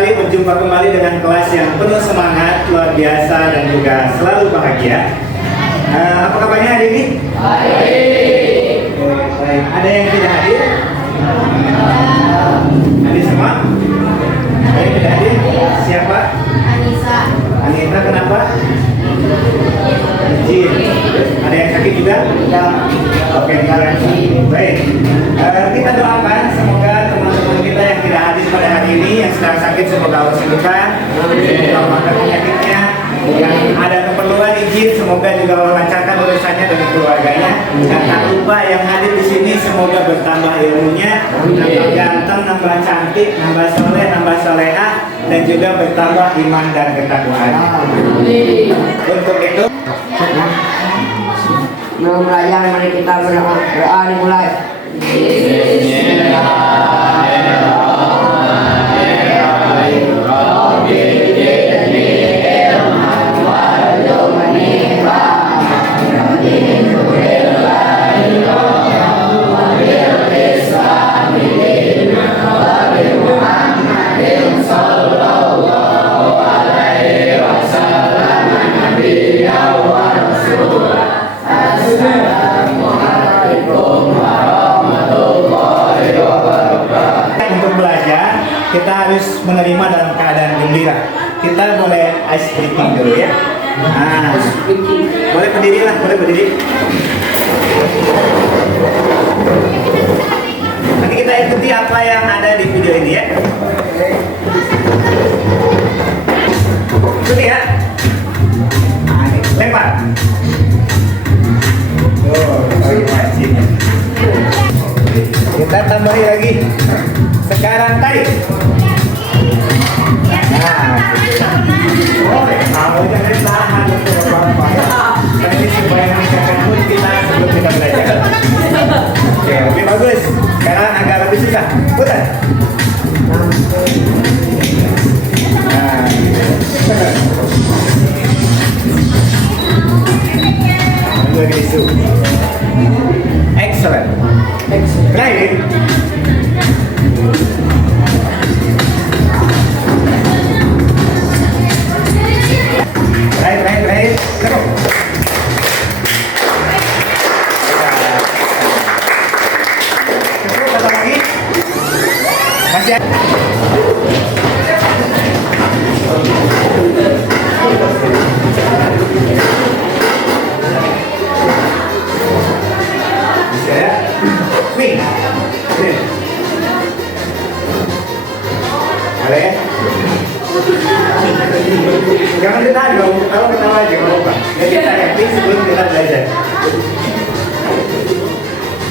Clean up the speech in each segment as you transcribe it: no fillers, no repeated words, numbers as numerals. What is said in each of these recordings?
sekali berjumpa kembali dengan kelas yang penuh semangat, luar biasa dan juga selalu bahagia. Apa kabarnya hari ini? Baik. Baik. Ada yang tidak hadir? Hadir semua? Ada yang tidak hadir? Siapa? Anissa. Anissa, kenapa? Izin. Ada yang sakit juga? Oke, baik. Kita doakan semoga teman-teman kita yang tidak hadir pada hari ini, yang sedang sakit, semoga Allah sembuhkan, selamatkan penyakitnya. Yang ada keperluan izin, semoga juga Allah lancarkan urusannya dengan keluarganya. Dan tak lupa yang hadir di sini, semoga bertambah ilmunya, nambah ganteng, nambah cantik, nambah soleh, nambah solehah, dan juga bertambah iman dan ketakwaan. Untuk itu, Sebelum belajar, mari kita berdoa dimulai. untuk belajar kita harus menerima dalam keadaan gembira. Kita boleh ice breathing dulu ya. Nah, boleh berdiri lah, boleh berdiri. Nanti kita ikuti apa yang ada di video ini ya. Ikuti ya. Nah, ini, lempar. Wajib. Kita tambahin lagi. Sekarang tarik. Nah, kamu jangan tahan untuk berapa. Nanti supaya meningkatkan mood kita sebelum kita belajar. Oke, lebih bagus. Sekarang agak lebih susah. Putar. Nah, lagi isu. Excellent. Right. Right. Come on. Cukup kata lagi. Masih ada. Bisa ya? Swing. Ada ya? Jangan ditahan dong, kalau ketawa aja nggak apa-apa. Jadi kita happy sebelum kita belajar.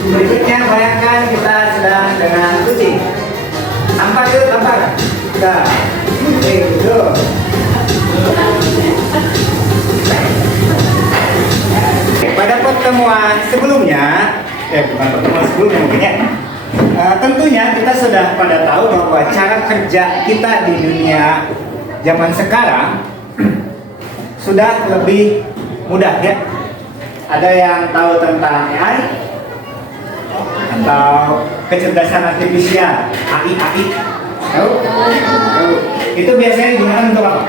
Berikutnya bayangkan kita sedang dengan kucing. Tampar yuk, tampar. Nah, itu. Pada pertemuan sebelumnya, bukan pertemuan sebelumnya mungkin ya. Tentunya kita sudah pada tahu bahwa cara kerja kita di dunia zaman sekarang sudah lebih mudah ya. Ada yang tahu tentang AI atau kecerdasan artifisial, AI. Tahu? Itu biasanya digunakan untuk apa?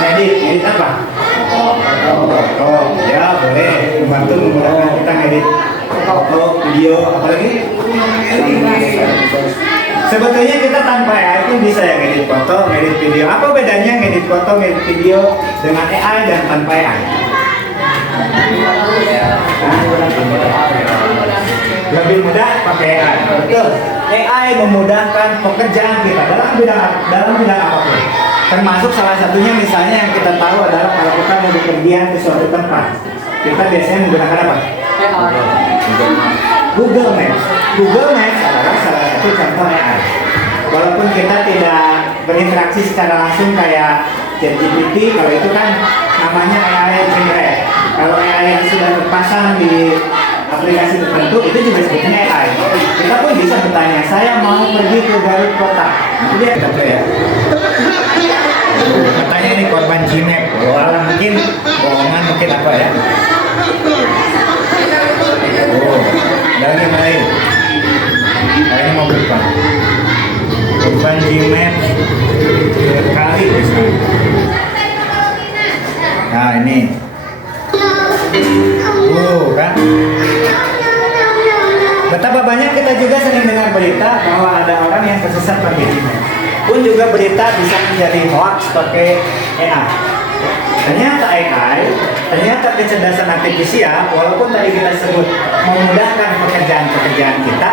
Ngedit apa? Ya boleh membantu menggunakan kita ngedit foto, video, apalagi sebetulnya kita tanpa AI pun bisa ya ngedit foto, ngedit video. Apa bedanya ngedit foto, ngedit video dengan AI dan tanpa AI? Lebih mudah pakai AI. Betul. AI memudahkan pekerjaan kita dalam bidang apapun. Termasuk salah satunya misalnya yang kita tahu adalah kalau kita mau bepergian ke suatu tempat, kita biasanya menggunakan apa? Google Maps. Google Maps adalah salah satu contoh AI. Walaupun kita tidak berinteraksi secara langsung kayak ChatGPT, kalau itu kan namanya AI generate. Kalau AI yang sudah terpasang di aplikasi tertentu itu juga sebetulnya AI. Kita pun bisa bertanya, saya mau pergi ke Garut Kota. Nanti dia kata ya. Katanya ini korban Gmap. Walau mungkin bohongan, mungkin apa ya? Oh, lagi main. Kayaknya mau berubah. Banji Map kali misalnya. Nah ini, kan. Betapa banyak kita juga sering dengar berita bahwa ada orang yang tersesat pakai Gmail. Pun juga berita bisa menjadi hoax pakai AI. Ternyata AI, ternyata kecerdasan artifisial, walaupun tadi kita sebut memudahkan pekerjaan-pekerjaan kita,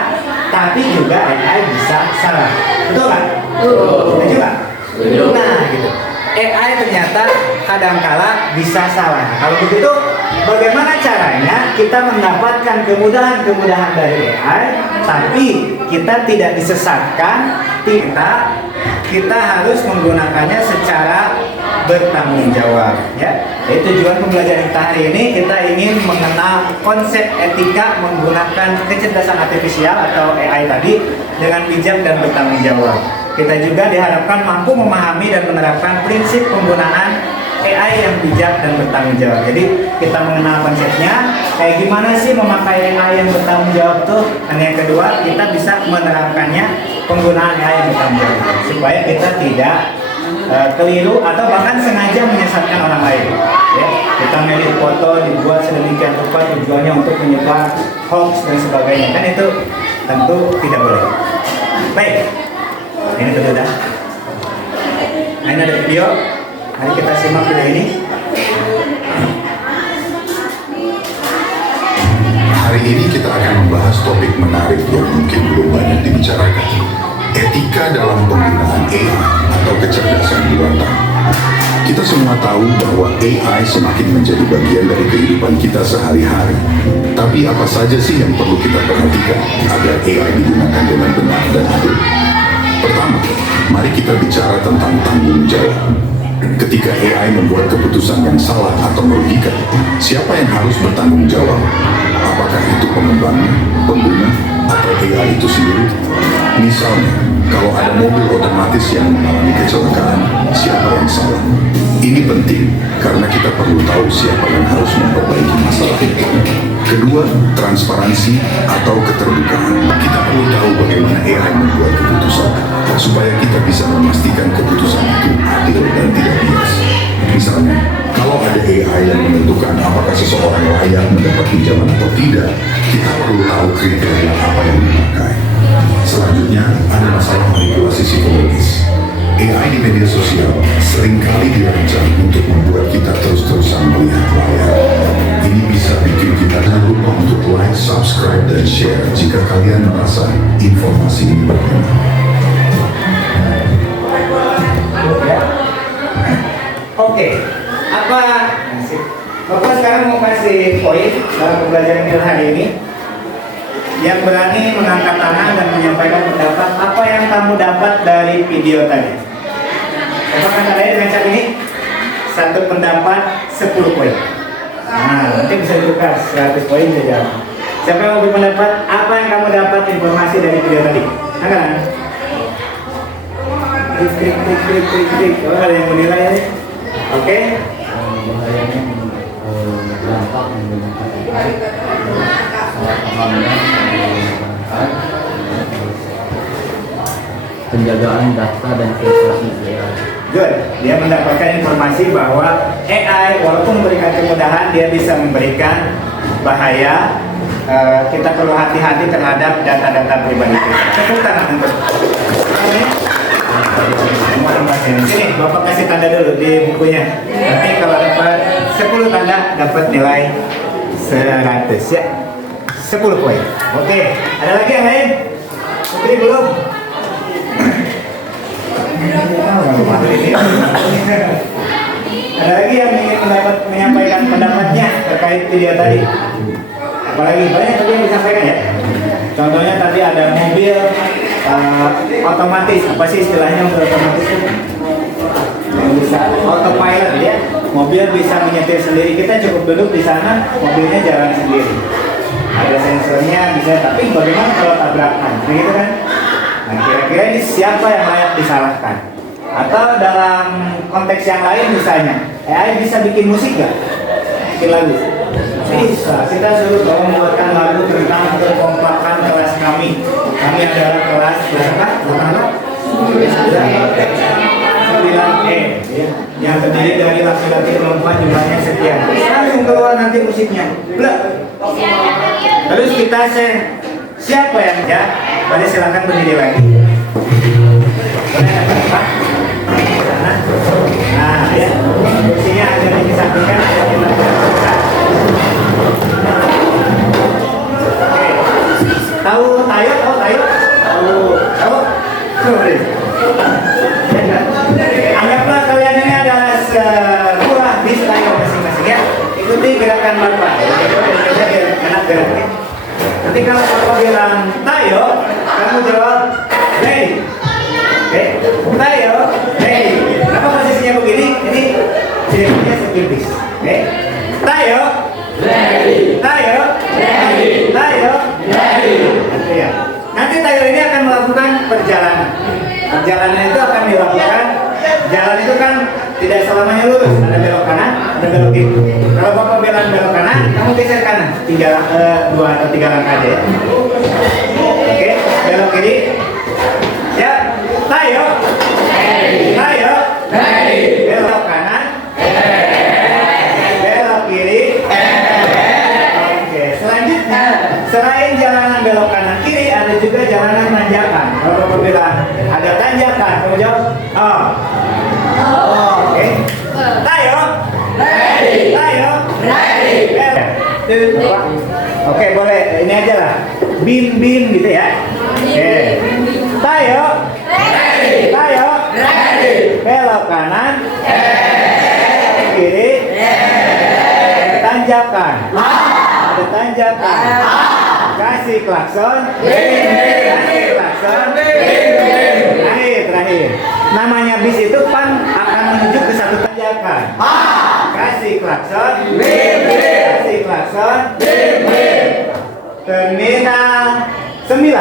tapi juga AI bisa salah. Betul kan? Betul juga? Betul. Nah, gitu. AI ternyata kadangkala bisa salah. Kalau begitu, bagaimana caranya kita mendapatkan kemudahan-kemudahan dari AI, tapi kita tidak disesatkan? Kita harus menggunakannya secara bertanggung jawab, ya. Jadi tujuan pembelajaran kita hari ini, kita ingin mengenal konsep etika menggunakan kecerdasan artifisial atau AI tadi dengan bijak dan bertanggung jawab. Kita juga diharapkan mampu memahami dan menerapkan prinsip penggunaan AI yang bijak dan bertanggung jawab. Jadi kita mengenal konsepnya, kayak gimana sih memakai AI yang bertanggung jawab tuh. Dan yang kedua, kita bisa menerapkannya, penggunaan AI yang bertanggung jawab, supaya kita tidak keliru atau bahkan sengaja menyesatkan orang lain. Ya, kita milih foto dibuat sedemikian rupa tujuannya untuk menyebar hoax dan sebagainya, kan itu tentu tidak boleh. Baik, ini tentu dah. Nah, ini ada video. Mari kita simak video ini. Hari ini kita akan membahas topik menarik yang mungkin belum banyak dibicarakan. Etika dalam penggunaan AI atau kecerdasan buatan. Kita semua tahu bahwa AI semakin menjadi bagian dari kehidupan kita sehari-hari. Tapi apa saja sih yang perlu kita perhatikan agar AI digunakan dengan benar dan adil? Pertama, mari kita bicara tentang tanggung jawab. Ketika AI membuat keputusan yang salah atau merugikan, siapa yang harus bertanggung jawab? Apakah itu pengembangnya, pengguna, atau AI itu sendiri? Misalnya, kalau ada mobil otomatis yang mengalami kecelakaan, siapa yang salah? Ini penting karena kita perlu tahu siapa yang harus memperbaiki masalah itu. Kedua, transparansi atau keterbukaan. Kita perlu tahu bagaimana AI membuat keputusan supaya kita bisa memastikan keputusan itu adil dan tidak bias. Misalnya, kalau ada AI yang menentukan apakah seseorang layak mendapat pinjaman atau tidak, kita perlu tahu kriteria apa yang dipakai. Selanjutnya, ada masalah manipulasi psikologis. AI di media sosial seringkali dirancang untuk membuat kita terus-terusan melihat layar. Ini bisa bikin kita jangan lupa untuk like, subscribe, dan share jika kalian merasa informasi ini berguna. Oke, apa? Bapak sekarang mau kasih poin dalam pembelajaran kita hari ini. Yang berani mengangkat tangan dan menyampaikan pendapat, apa yang kamu dapat dari video tadi? Bapak akan tanya dengan cara ini, satu pendapat 10 poin. Nah, nanti bisa ditukar 100 poin saja. Siapa yang mau berpendapat? Apa yang kamu dapat informasi dari video tadi? Angkat. Klik. Oh, ada yang menilai ya? Oke. Penjagaan data dan privasi AI. Good. Dia mendapatkan informasi bahwa AI walaupun memberikan kemudahan, dia bisa memberikan bahaya. Kita perlu hati-hati terhadap data-data pribadi kita. Tepuk tangan untuk sini. Bapak kasih tanda dulu di bukunya. Nanti kalau dapat 10 tanda, dapat nilai 100 ya. 10 poin. Oke. Ada lagi yang lain? Putri belum? Ada lagi yang ingin menyampaikan pendapatnya terkait video tadi? Apalagi banyak tadi yang disampaikan ya. Contohnya tadi ada mobil otomatis. Apa sih istilahnya mobil otomatis itu? Yang bisa autopilot ya. Mobil bisa menyetir sendiri. Kita cukup duduk di sana, mobilnya jalan sendiri. Ada sensornya bisa. Tapi bagaimana kalau tabrakan? Begitu kan? Nah, kira-kira ini siapa yang layak disalahkan? Atau dalam konteks yang lain misalnya, AI bisa bikin musik nggak? Bikin lagu? Bisa. Kita suruh bahwa membuatkan lagu tentang kekompakan kelas kami. Kami adalah kelas berapa? 9E ya, yang terdiri dari laki-laki perempuan jumlahnya sekian. Langsung keluar nanti musiknya. Blek. Terus kita siapa yang ya? Boleh silakan berdiri lagi. Boleh Pak? Nah, ya. Kursinya ada di sampingkan, ada di belakang. Oke. Tahu tayo? Tahu? Sorry. Anggaplah kalian ini adalah sebuah bis tayo masing-masing ya. Ikuti gerakan Bapak. Anak geraknya. Ketika Bapak bilang tayo, kamu jawab ready. Oke, tayo, ready. Apa posisinya begini? Ini cirinya seperti bis. Oke, tayo, ready. Tayo, ready. Tayo, ready. Ya. Nanti tayo ini akan melakukan perjalanan. Perjalanan itu akan dilakukan. Jalan itu kan tidak selamanya lurus, ada belok kanan, ada belok kiri. Kalau Bapak bilang belok kanan, kamu geser kanan, 2 atau 3 langkah aja ya. Oke, belok kiri. Ya, tayo. Tayo. Belok kanan. Belok kiri. Oke, selanjutnya selain jalanan belok kanan kiri, ada juga jalanan tanjakan. Kalau Bapak bilang ada tanjakan, kamu jawab oh. Oke. Tayo. Tayo. Oke, boleh. Ini aja lah. Bim gitu ya. Oke. Tayo. Tayo. Belok kanan. Kiri. Tanjakan. Ada tanjakan. Kasih klakson. Kasih klakson. Terakhir. Namanya bis itu pan akan menuju ke satu tanjakan. Kasih klakson. Kasih klakson. Terminal 9.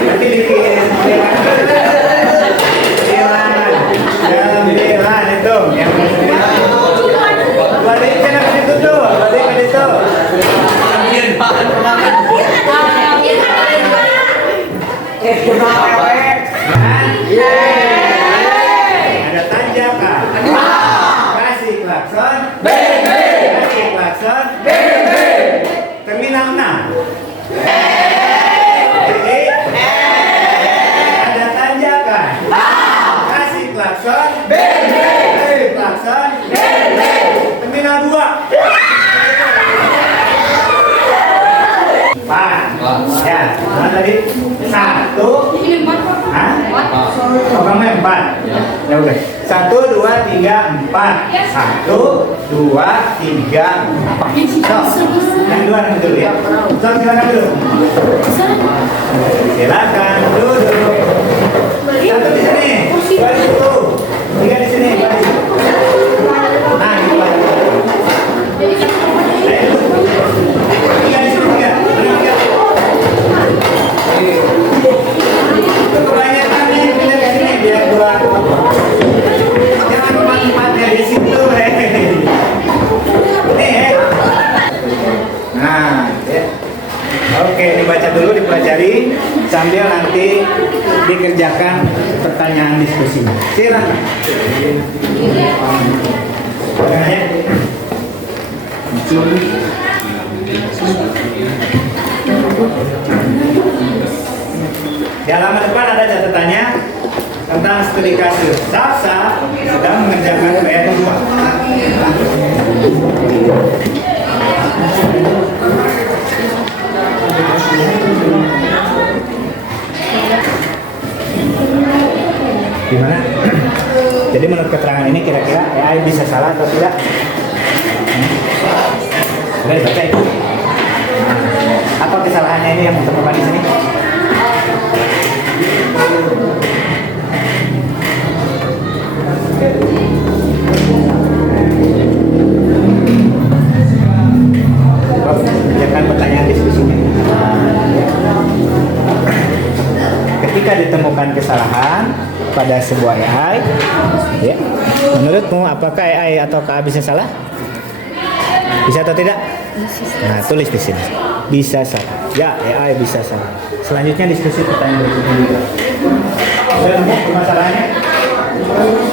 Nanti bikin 9 itu yang balik sana ke situ tuh, balik ke situ. Ada tanjakan. Kasih klakson. Kasih klakson. Terminal 6. Jadi ada tanjakan. Kasih klakson. Kasih klakson. Terminal 2. Pak, ya, mana tadi? 1. Hah? Oh, kamu yang 4? Ya udah. 1, 2, 3, 4. 1, 2, 3, 4. Yang 2 nanti dulu ya. Silakan dulu. Silakan duduk. 1 di sini. 2 di situ. 3 di sini. Nah, di bawah. 3 di sini. 3. Kebanyakan nih pindah ke sini biar buat jangan tempat-tempatnya di situ nih. Nah, ya. Oke, dibaca dulu, dipelajari sambil nanti dikerjakan pertanyaan diskusinya. Silakan. Di halaman depan ada catatannya tentang studi kasus. Sasa sedang mengerjakan PR 2. Gimana? Jadi menurut keterangan ini kira-kira AI bisa salah atau tidak? Udah baca itu. Apa kesalahannya ini yang ditemukan di sini? Kerjakan pertanyaan diskusinya. Ketika ditemukan kesalahan pada sebuah AI, ya, menurutmu apakah AI atau KA bisa salah? Bisa atau tidak? Nah, tulis di sini. Bisa salah. Ya, AI bisa salah. Selanjutnya diskusi pertanyaan berikutnya juga. Sudah nemu permasalahannya?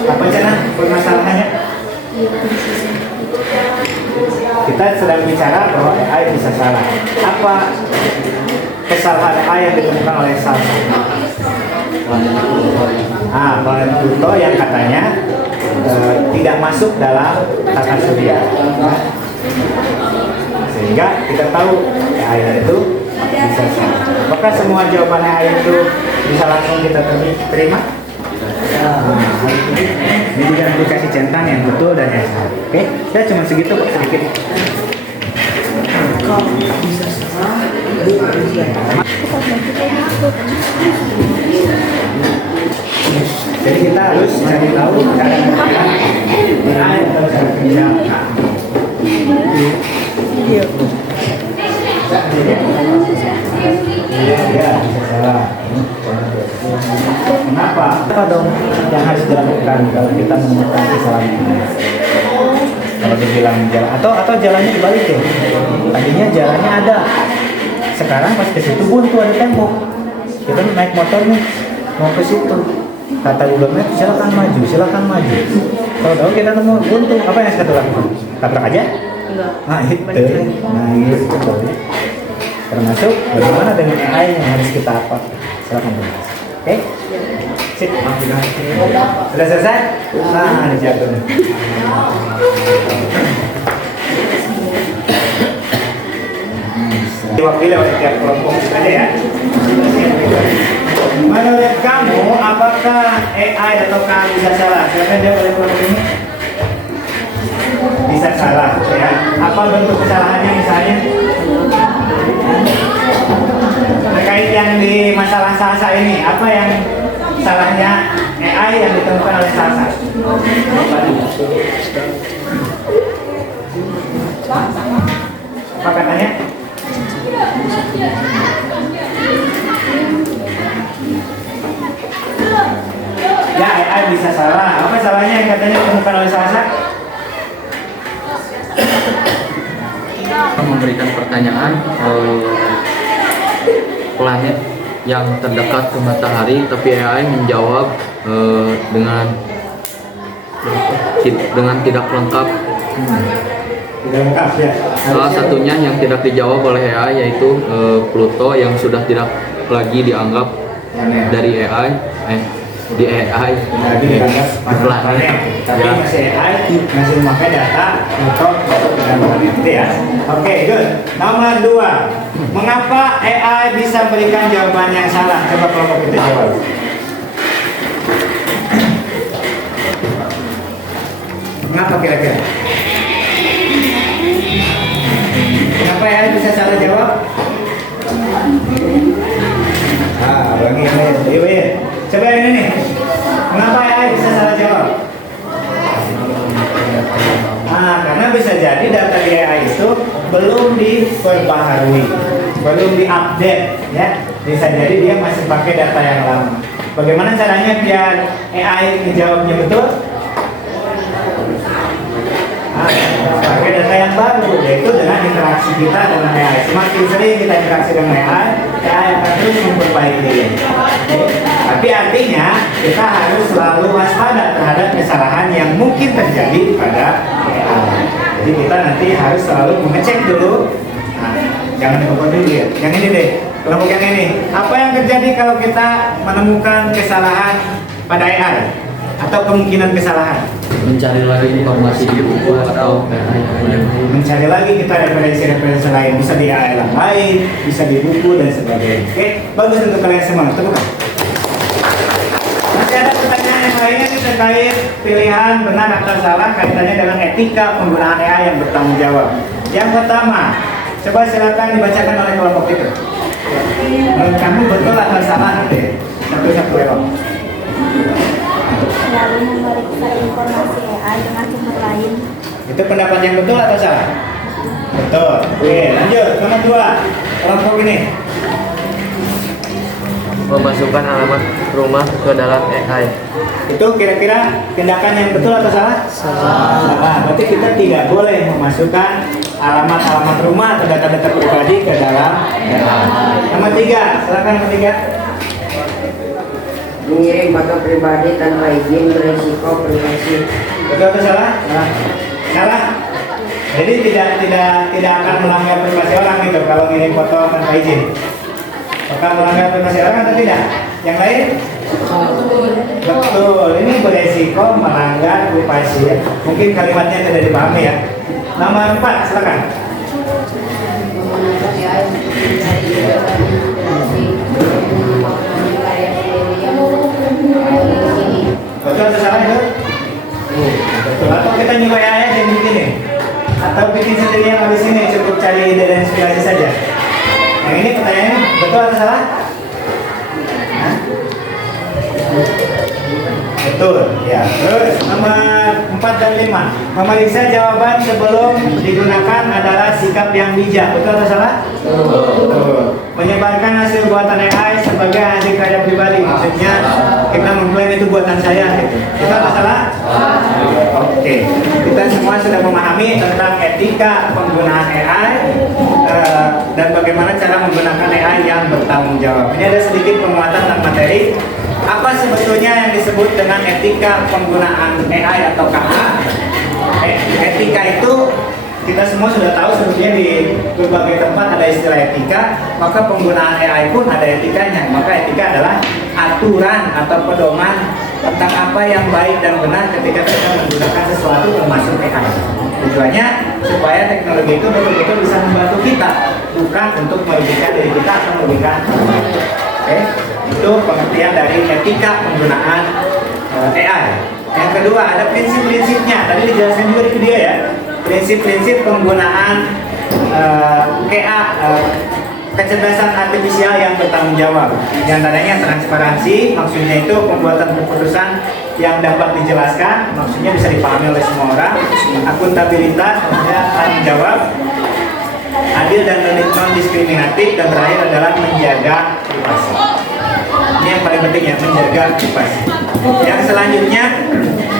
Apa cara permasalahannya? Kita sedang bicara bahwa AI bisa salah. Apa kesalahan AI yang ditemukan oleh Salsa? Bahan Pluto yang katanya tidak masuk dalam tata surya. Sehingga kita tahu AI itu bisa salah. Apakah semua jawaban AI itu bisa langsung kita terima? Ini juga nanti kasih centang yang betul dan yang salah. Oke, saya cuma segitu kok, sedikit. Jadi kita harus cari tahu cara kerja AI atau cara kerja. Iya, bisa salah. Kenapa? Apa dong yang harus dilakukan kalau kita menemukan kesalahan ini? Kalau dibilang jalan atau jalannya dibalik ya. Tadinya jalannya ada, sekarang pas ke situ buntu ada tembok. Kita naik motor nih mau ke situ. Kata Google Maps silakan maju, silakan maju. Tahu-tahu kita nemu buntu, apa yang kita lakukan? Tabrak aja? Enggak. Nah itu. Termasuk bagaimana dengan AI yang harus kita apa? Silakan dulu. Oke? Sip. Sudah selesai? Nah, dijago nih. Diwakili oleh tiap kelompok aja ya. Menurut kamu, apakah AI atau KA bisa salah? Silakan jawab oleh kelompok ini. Bisa salah, ya. Apa bentuk kesalahannya misalnya? Terkait yang di masalah Salsa ini, apa yang salahnya AI yang ditemukan oleh Salsa? Apa katanya? Ya, AI bisa salah. Apa salahnya yang katanya ditemukan oleh Salsa? Memberikan pertanyaan planet yang terdekat ke matahari, tapi AI menjawab dengan tidak lengkap. Tidak lengkap ya. Salah satunya yang tidak dijawab oleh AI yaitu Pluto yang sudah tidak lagi dianggap dari AI di AI Jadi dianggap planet, tapi Ya. masih AI masih memakai data untuk masuk ke dalam planet itu ya. Oke, good. Nomor 2, mengapa AI bisa berikan jawaban yang salah? Coba kelompok itu jawab. Mengapa kira-kira? Kenapa AI bisa salah jawab? Bagi yang lain. Iya. Coba yang ini nih. Kenapa AI bisa salah jawab? Karena bisa jadi data di AI itu belum diperbaharui, belum diupdate, ya. Bisa jadi dia masih pakai data yang lama. Bagaimana caranya biar AI menjawabnya betul? Pakai data yang baru, yaitu dengan interaksi kita dengan AI. Semakin sering kita interaksi dengan AI akan terus memperbaiki diri. Tapi artinya kita harus selalu waspada terhadap kesalahan yang mungkin terjadi pada AI. Jadi kita nanti harus selalu mengecek dulu. Jangan lupa dulu ya. Yang ini deh, kelompok yang ini. Apa yang terjadi kalau kita menemukan kesalahan pada AI atau kemungkinan kesalahan? Mencari lagi informasi di buku atau AI yang lain. Mencari lagi kita referensi-referensi lain, bisa di AI lain, bisa di buku dan sebagainya. Oke, bagus untuk kalian semua. Temukan. Masih ada pertanyaan yang lainnya nih terkait pilihan benar atau salah kaitannya dengan etika penggunaan AI yang bertanggung jawab. Yang pertama, coba silakan dibacakan oleh kelompok itu. Menurut kamu betul atau salah nanti? Satu-satu lewat. Selalu memeriksa informasi AI dengan sumber lain. Itu pendapat yang betul atau salah? Betul. Oke, lanjut. Nomor 2, kelompok ini. Memasukkan alamat rumah ke dalam AI. Itu kira-kira tindakan yang betul atau salah? Salah. Berarti kita tidak boleh memasukkan alamat rumah atau data-data pribadi ke dalam AI. Nomor 3, silakan nomor 3. Mengirim foto pribadi tanpa izin berisiko privasi. Betul atau salah? Salah. Jadi tidak akan melanggar privasi orang gitu kalau ngirim foto tanpa izin. Apakah melanggar privasi orang atau tidak? Yang lain? Betul. Ini beresiko melanggar privasi. Ya. Mungkin kalimatnya tidak dipahami ya. Nomor 4, silakan. Betul atau salah itu? Betul. Atau kita nyoba aja yang begini? Atau bikin sendiri yang habis ini cukup cari ide dan inspirasi saja? Yang ini pertanyaannya betul atau salah? Hah? Betul, ya. Terus nomor 4 dan 5, memeriksa jawaban sebelum digunakan adalah sikap yang bijak. Betul atau salah? Betul. Menyebarkan hasil buatan AI sebagai hasil karya pribadi, maksudnya kita mengklaim itu buatan saya. Gitu. Betul atau salah? Oke. Kita semua sudah memahami tentang etika penggunaan AI dan bagaimana cara menggunakan AI yang bertanggung jawab. Ini ada sedikit penguatan tentang materi. Apa sebetulnya yang disebut dengan etika penggunaan AI atau KA? Etika itu kita semua sudah tahu sebetulnya di berbagai tempat ada istilah etika, maka penggunaan AI pun ada etikanya. Maka etika adalah aturan atau pedoman tentang apa yang baik dan benar ketika kita menggunakan sesuatu termasuk AI. Tujuannya supaya teknologi itu betul-betul bisa membantu kita, bukan untuk merugikan diri kita atau merugikan orang lain. Oke? Itu pengertian dari etika penggunaan AI. Yang kedua ada prinsip-prinsipnya. Tadi dijelaskan juga di video ya. Prinsip-prinsip penggunaan KA, kecerdasan artifisial yang bertanggung jawab. Di antaranya transparansi, maksudnya itu pembuatan keputusan yang dapat dijelaskan, maksudnya bisa dipahami oleh semua orang. Akuntabilitas, maksudnya tanggung jawab. Adil dan non diskriminatif, dan terakhir adalah menjaga privasi. Ini yang paling penting ya, menjaga privasi. Yang selanjutnya,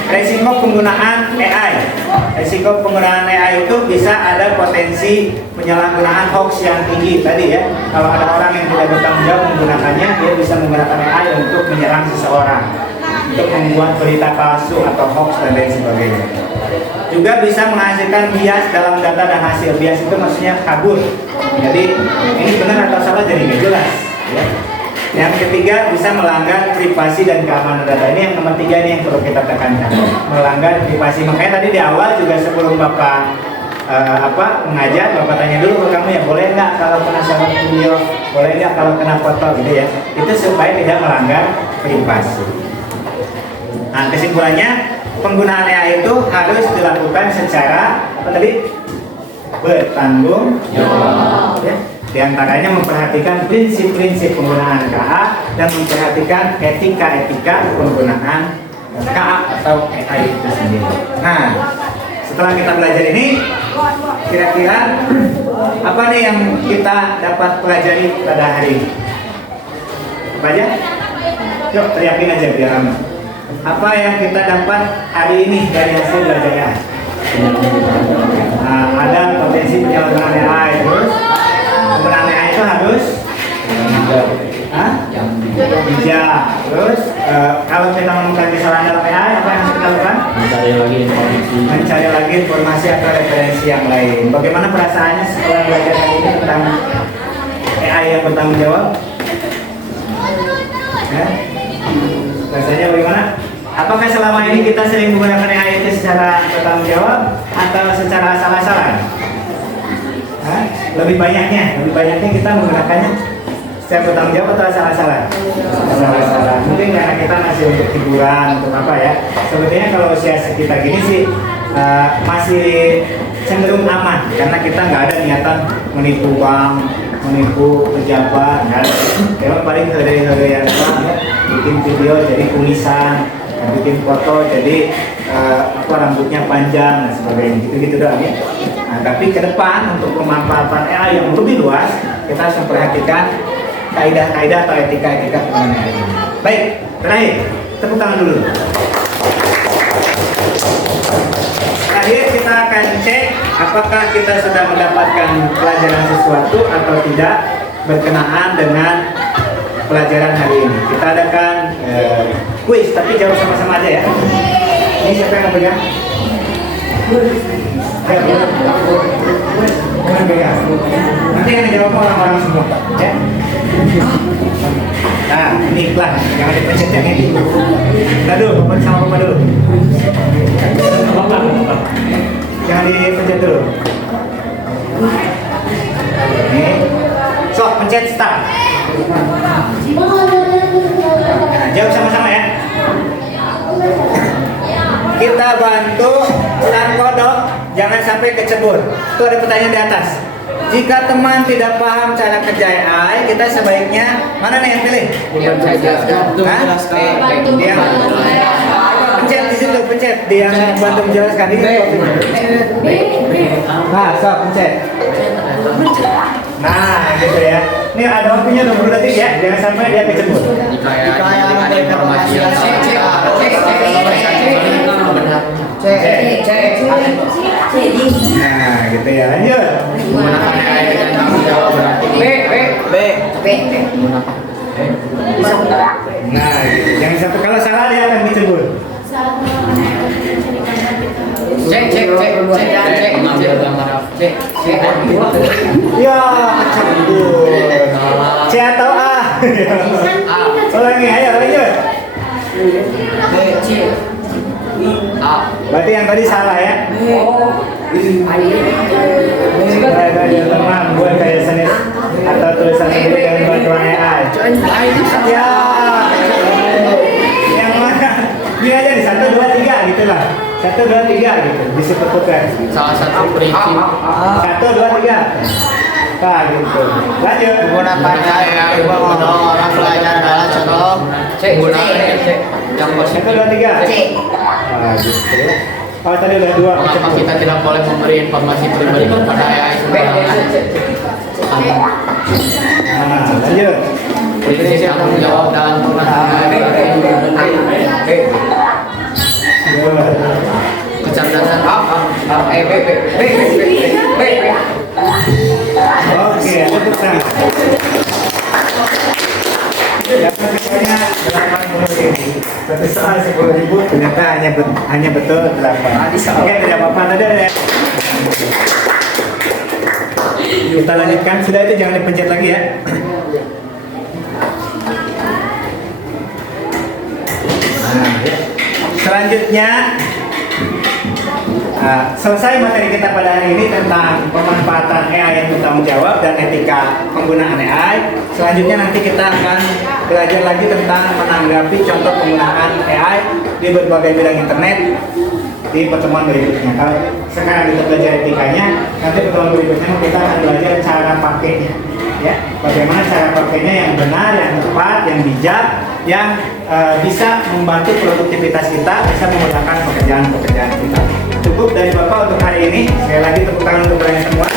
resiko penggunaan AI. Resiko penggunaan AI itu bisa ada potensi penyalahgunaan hoax yang tinggi tadi ya. Kalau ada orang yang tidak bertanggung jawab menggunakannya, dia bisa menggunakan AI untuk menyerang seseorang, untuk membuat berita palsu atau hoax dan lain sebagainya. Juga bisa menghasilkan bias dalam data dan hasil. Bias itu maksudnya kabur. Jadi ini benar atau salah jadi nggak jelas. Ya. Yang ketiga, bisa melanggar privasi dan keamanan data. Ini yang nomor 3 ini yang perlu kita tekankan. Melanggar privasi. Makanya tadi di awal juga sebelum Bapak mengajar, Bapak tanya dulu ke kamu ya, boleh nggak kalau kena share video, boleh nggak kalau kena foto gitu ya. Itu supaya tidak melanggar privasi. Nah, kesimpulannya penggunaan AI itu harus dilakukan secara apa tadi? Bertanggung jawab. Ya. Di antaranya memperhatikan prinsip-prinsip penggunaan KA dan memperhatikan etika-etika penggunaan KA atau AI itu sendiri. Nah, setelah kita belajar ini, kira-kira apa nih yang kita dapat pelajari pada hari ini? Apa aja? Yuk, teriakin aja biar ramai. Apa yang kita dapat hari ini dari hasil belajarnya? Nah, ada potensi penyalahgunaan AI. Terus penggunaan AI itu harus bijak. Terus kalau kita menemukan kesalahan dalam AI, apa yang harus kita lakukan? Mencari lagi informasi atau referensi yang lain. Bagaimana perasaannya setelah belajar hari ini tentang AI yang bertanggung jawab? Ya? Rasanya bagaimana? Apakah selama ini kita sering menggunakan AI itu secara bertanggung jawab atau secara salah-salah? Lebih banyaknya kita menggunakannya secara bertanggung jawab atau salah-salah? Salah-salah. Mungkin karena kita masih untuk hiburan, untuk apa ya? Sebetulnya kalau usia kita gini sih masih cenderung aman, karena kita nggak ada niatan menipu bank, menipu pejabat, nggak ada. Memang paling hore-hore yang ya, bikin video jadi kumisan, bikin foto jadi rambutnya panjang dan sebagainya, gitu-gitu doang ya. Nah, tapi ke depan untuk pemanfaatan AI yang lebih luas, kita harus memperhatikan kaidah-kaidah atau etika-etika penggunaan AI. Baik, terakhir, tepuk tangan dulu. Terakhir kita akan cek apakah kita sudah mendapatkan pelajaran sesuatu atau tidak berkenaan dengan pelajaran hari ini. Kita adakan kuis, tapi jawab sama-sama aja ya. Ini siapa yang mau pegang? Jangan pegang. Nanti yang dijawab orang-orang semua, ya. Nah, ini iklan, jangan dipencet yang ini. Dulu, papa sama papa dulu. Jangan dipencet dulu. Ini, sok pencet start. Nah, jawab sama-sama ya. Kita bantu start kodok, jangan sampai kecebur. Itu ada pertanyaan di atas. Jika teman tidak paham cara kerja AI, kita sebaiknya mana nih yang pilih? Hah? Dia pencet di situ, pencet. Dia yang bantu menjelaskan ini. Nah, so pencet. Nah, gitu ya. Ini ada waktunya 20 detik ya, jangan sampai dia kecebur. Jika ada informasi yang salah, Nah, gitu ya. Lanjut. menggunakan AI dengan tanggung jawab berarti Nah, yang satu kalau salah dia akan dicebur. mengambil gambar Ya, kecebur. C atau A? Ulangi, ayo lanjut. Berarti yang tadi salah ya? Teman buat kayak senis atau tulisan sendiri dengan bantuan AI. Ya, yang mana? Gini aja nih, 1, 2, 3 gitu lah. 1, 2, 3 gitu, disebutkan. salah satu prinsip 1, 2, 3. Nah gitu. Lanjut. Menggunakan AI menolong orang belajar adalah contoh menggunakan yang 1, positif. 2, 3. Nah gitu. Oh tadi udah 2. Mengapa kita tidak boleh memberi informasi pribadi kepada AI sembarangan? Nah lanjut. Prinsip tanggung jawab dalam penggunaan AI kecerdasan Oke, tepuk tangan. Yang pertanyaan 80.000. Satu soal 10.000 ternyata hanya betul 8. Oke, tidak apa-apa. Tadi ada ya. Kita lanjutkan. Sudah itu jangan dipencet lagi ya. Nah, selanjutnya selesai materi kita pada hari ini tentang pemanfaatan AI yang bertanggung jawab dan etika penggunaan AI. Selanjutnya nanti kita akan belajar lagi tentang menanggapi contoh penggunaan AI di berbagai bidang internet di pertemuan berikutnya. Kalau sekarang kita belajar etikanya, nanti pertemuan berikutnya kita akan belajar cara pakainya. Ya, bagaimana cara pakainya yang benar, yang tepat, yang bijak, yang bisa membantu produktivitas kita, bisa memudahkan pekerjaan-pekerjaan kita. Cukup dari Bapak untuk hari ini. Sekali lagi tepuk tangan untuk kalian semua.